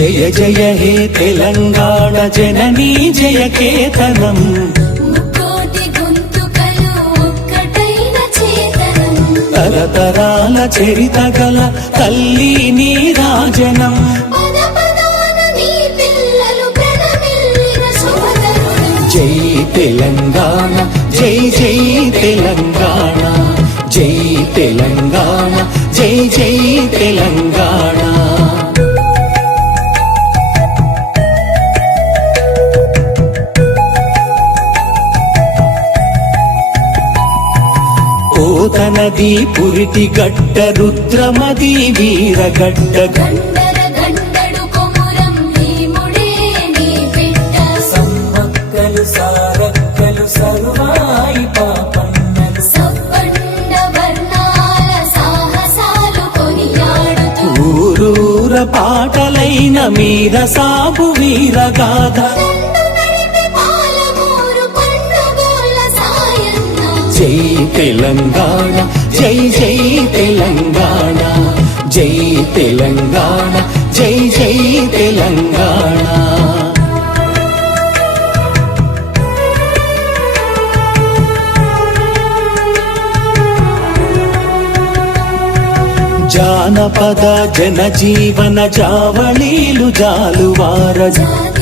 జయ జయ హే తెలంగాణ జననీ జయ కేతనం ముక్కోటి గొంతుకలు ఒక్కటైన చేతనం తరతరాల చరిత గల తల్లి నీ రాజనం పద పదాన నీ పిల్లలు ప్రణమిల్లిన సోదరులు జై తెలంగాణ జై జై తెలంగాణ జై తెలంగాణ జై జై తెలంగాణ పోతనది పురిటి గడ్డ రుద్రమది వీరగడ్డ గండర గండడు కొమురం భీముడే నీ బిడ్డ సమ్మక్కలు సారక్కలు సర్వాయి పాపన్నలు సబ్బండ వర్ణాల సాహసాలు కొనియాడుతూ ఊరూర పాటలైన మీర సాబు వీరగాథ దండు నడిపి పాలమూరు పండుగోల సాయన్న జై తెలంగాణ జై జై తెలంగాణ జై తెలంగాణ జై జై తెలంగాణ జానపద జనజీవన జావళీలు జాలువార జాతి